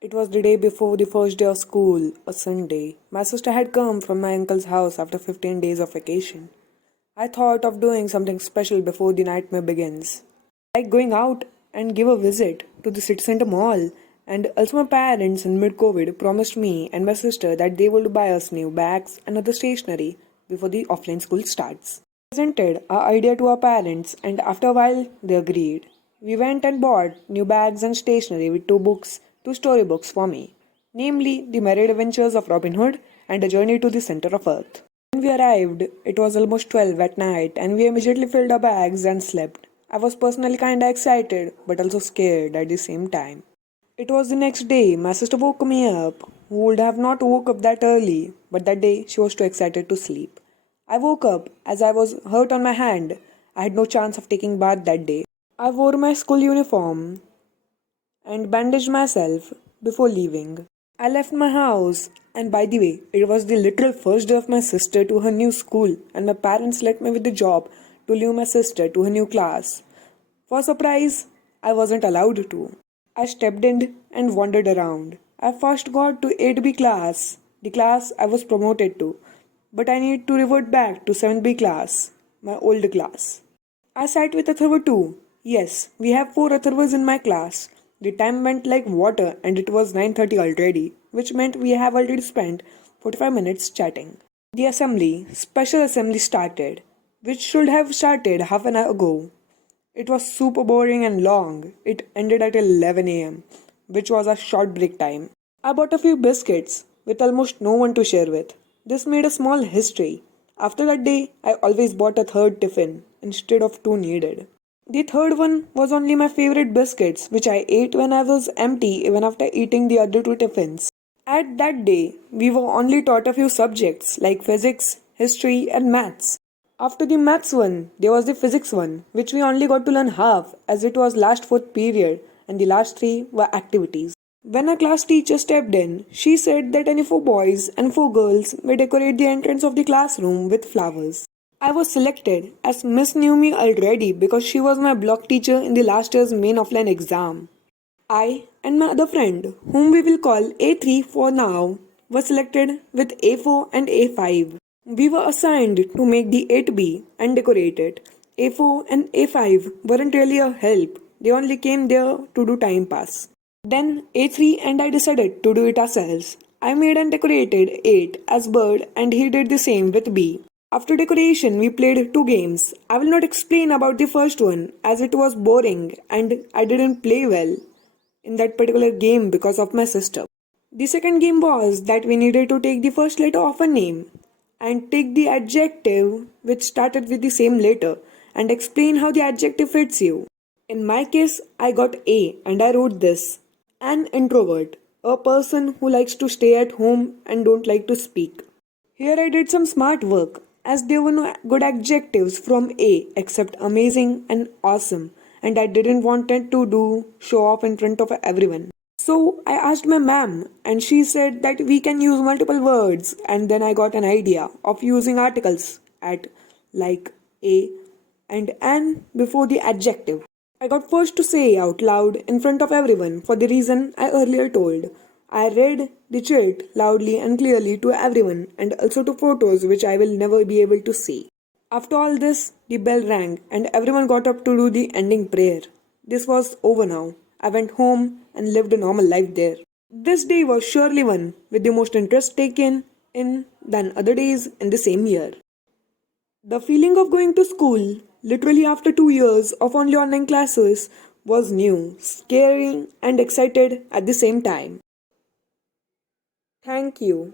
It was the day before the first day of school, a Sunday. My sister had come from my uncle's house after 15 days of vacation. I thought of doing something special before the nightmare begins, like going out and give a visit to the city center mall. And also, my parents in mid COVID promised me and my sister that they would buy us new bags and other stationery before the offline school starts. Presented our idea to our parents, and after a while, they agreed. We went and bought new bags and stationery with two storybooks for me, namely The Married Adventures of Robin Hood and A Journey to the Center of Earth. When we arrived, it was almost 12 at night, and we immediately filled our bags and slept. I was personally kinda excited, but also scared at the same time. It was the next day. My sister woke me up, who would have not woke up that early, but that day she was too excited to sleep. I woke up as I was hurt on my hand. I had no chance of taking bath that day. I wore my school uniform and bandaged myself before leaving. I left my house, and by the way, it was the literal first day of my sister to her new school, and my parents let me with the job to leave my sister to her new class. For surprise, I wasn't allowed to. I stepped in and wandered around. I first got to 8B class, the class I was promoted to, but I need to revert back to 7B class, my old class. I sat with Atharva too. Yes, we have four Atharvas in my class. The time went like water and it was 9:30 already, which meant we have already spent 45 minutes chatting. The special assembly started, which should have started half an hour ago. It was super boring and long. It ended at 11 a.m., which was a short break time. I bought a few biscuits with almost no one to share with. This made a small history. After that day, I always bought a third tiffin instead of two needed. The third one was only my favorite biscuits, which I ate when I was empty even after eating the other two tiffins. At that day, we were only taught a few subjects like physics, history, and maths. After the maths one, there was the physics one, which we only got to learn half as it was last fourth period and the last three were activities. When our class teacher stepped in, she said that any four boys and four girls may decorate the entrance of the classroom with flowers. I was selected as Miss Knew Me already because she was my block teacher in the last year's main offline exam. I and my other friend, whom we will call A3 for now, were selected with A4 and A5. We were assigned to make the 8B and decorate it. A4 and A5 weren't really a help, they only came there to do time pass. Then A3 and I decided to do it ourselves. I made and decorated 8 as bird and he did the same with B. After decoration, we played two games. I will not explain about the first one as it was boring and I didn't play well in that particular game because of my sister. The second game was that we needed to take the first letter of a name and take the adjective which started with the same letter and explain how the adjective fits you. In my case, I got A and I wrote this. An introvert, a person who likes to stay at home and don't like to speak. Here I did some smart work as there were no good adjectives from A except amazing and awesome, and I didn't want it to do show off in front of everyone. So I asked my ma'am and she said that we can use multiple words, and then I got an idea of using articles at like A and an before the adjective. I got forced to say out loud in front of everyone for the reason I earlier told. I read the chart loudly and clearly to everyone and also to photos which I will never be able to see. After all this, the bell rang and everyone got up to do the ending prayer. This was over now. I went home and lived a normal life there. This day was surely one with the most interest taken in than other days in the same year. The feeling of going to school, literally after 2 years of only online classes, was new, scary, and excited at the same time. Thank you.